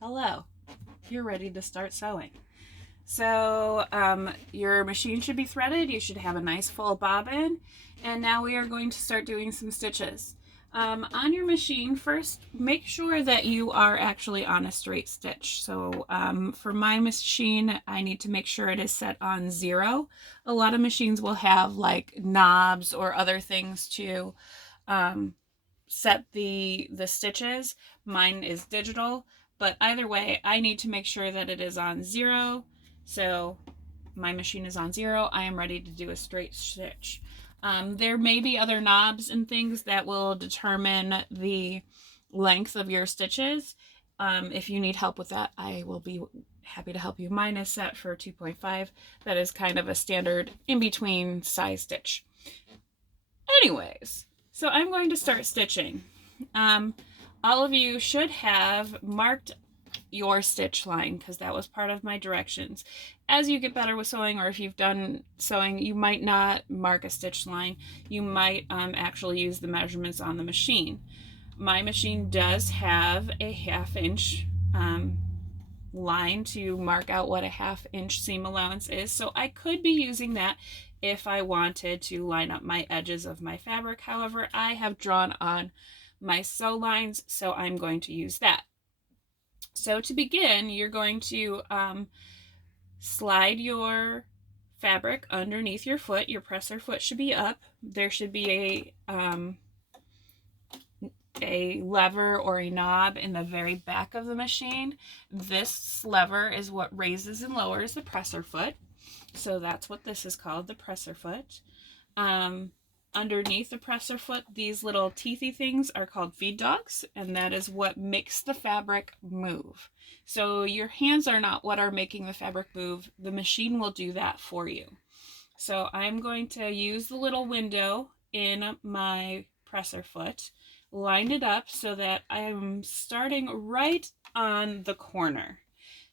Hello, you're ready to start sewing. So your machine should be threaded. You should have a nice full bobbin. And now we are going to start doing some stitches. On your machine, first make sure that you are actually on a straight stitch. So for my machine, I need to make sure it is set on 0. A lot of machines will have like knobs or other things to set the stitches. Mine is digital, but either way, I need to make sure that it is on 0. So my machine is on 0. I am ready to do a straight stitch. There may be other knobs and things that will determine the length of your stitches. If you need help with that, I will be happy to help you. Mine is set for 2.5. That is kind of a standard in-between size stitch. Anyways, so I'm going to start stitching. All of you should have marked your stitch line because that was part of my directions. As you get better with sewing, or if you've done sewing, you might not mark a stitch line. You might actually use the measurements on the machine. My machine does have a 1/2 inch line to mark out what a 1/2 inch seam allowance is, so I could be using that if I wanted to line up my edges of my fabric. However, I have drawn on my sew lines, so I'm going to use that. So to begin, you're going to slide your fabric underneath your foot. Your presser foot should be up. There should be a lever or a knob in the very back of the machine. This lever is what raises and lowers the presser foot. So that's what this is called, the presser foot. Underneath the presser foot, these little teethy things are called feed dogs, and that is what makes the fabric move. So your hands are not what are making the fabric move. The machine will do that for you. So I'm going to use the little window in my presser foot, line it up so that I'm starting right on the corner.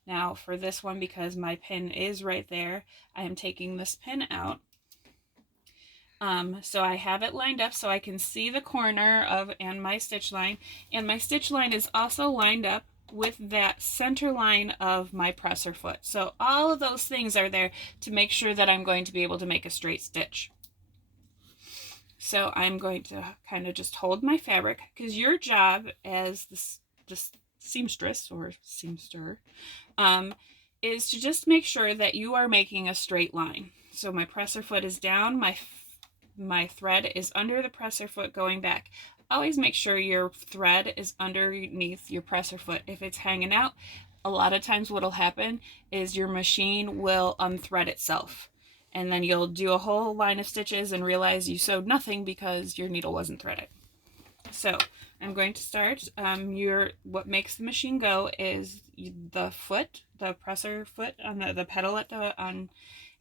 Now for this one, because my pin is right there, I am taking this pin out. So I have it lined up so I can see the corner of and my stitch line, and my stitch line is also lined up with that center line of my presser foot. So all of those things are there to make sure that I'm going to be able to make a straight stitch. So I'm going to kind of just hold my fabric, because your job as the seamstress or seamster is to just make sure that you are making a straight line. So my presser foot is down, my thread is under the presser foot going back. Always make sure your thread is underneath your presser foot. If it's hanging out, a lot of times what'll happen is your machine will unthread itself, and then you'll do a whole line of stitches and realize you sewed nothing because your needle wasn't threaded. So I'm going to start. What makes the machine go is the foot, the presser foot on the pedal at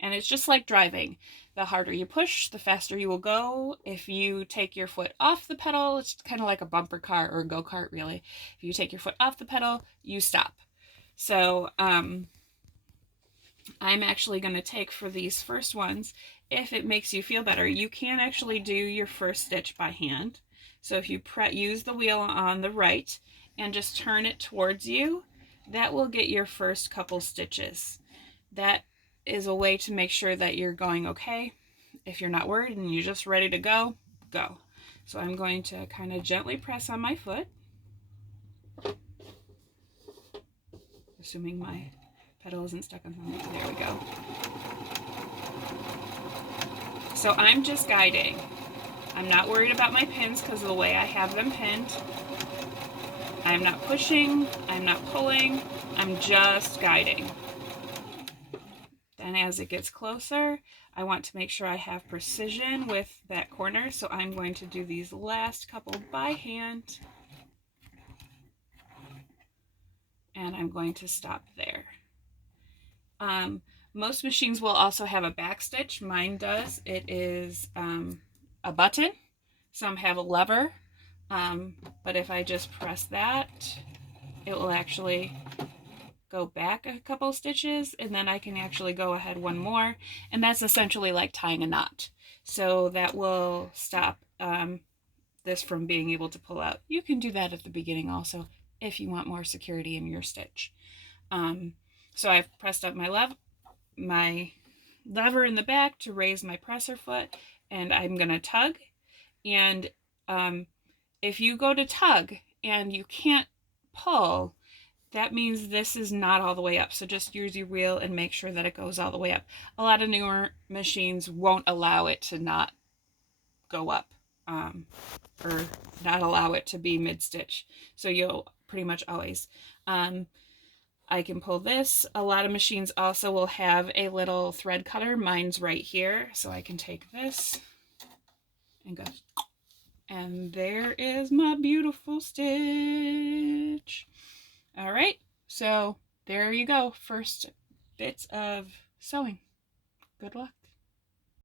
and it's just like driving. The harder you push, the faster you will go. If you take your foot off the pedal, it's kind of like a bumper car or a go-kart, really. If you take your foot off the pedal, you stop. So I'm actually going to take, for these first ones, if it makes you feel better, you can actually do your first stitch by hand. So if you use the wheel on the right and just turn it towards you, that will get your first couple stitches. That is a way to make sure that you're going okay. If you're not worried and you're just ready to go, go. So I'm going to kind of gently press on my foot, assuming my pedal isn't stuck on something. There we go. So I'm just guiding. I'm not worried about my pins because of the way I have them pinned. I'm not pushing, I'm not pulling, I'm just guiding. Then as it gets closer, I want to make sure I have precision with that corner, so I'm going to do these last couple by hand. And I'm going to stop there. Most machines will also have a back stitch. Mine does. It is a button. Some have a lever, but if I just press that, it will actually go back a couple stitches, and then I can actually go ahead one more, and that's essentially like tying a knot. So that will stop this from being able to pull out. You can do that at the beginning also. if you want more security in your stitch. So I've pressed up my lever in the back to raise my presser foot, and I'm gonna tug. And if you go to tug and you can't pull, that means this is not all the way up. So just use your wheel and make sure that it goes all the way up. A lot of newer machines won't allow it to not go up, or not allow it to be mid-stitch. So you'll pretty much always, I can pull this. A lot of machines also will have a little thread cutter. Mine's right here. So I can take this and go, and there is my beautiful stitch. All right, so there you go. First bits of sewing. Good luck.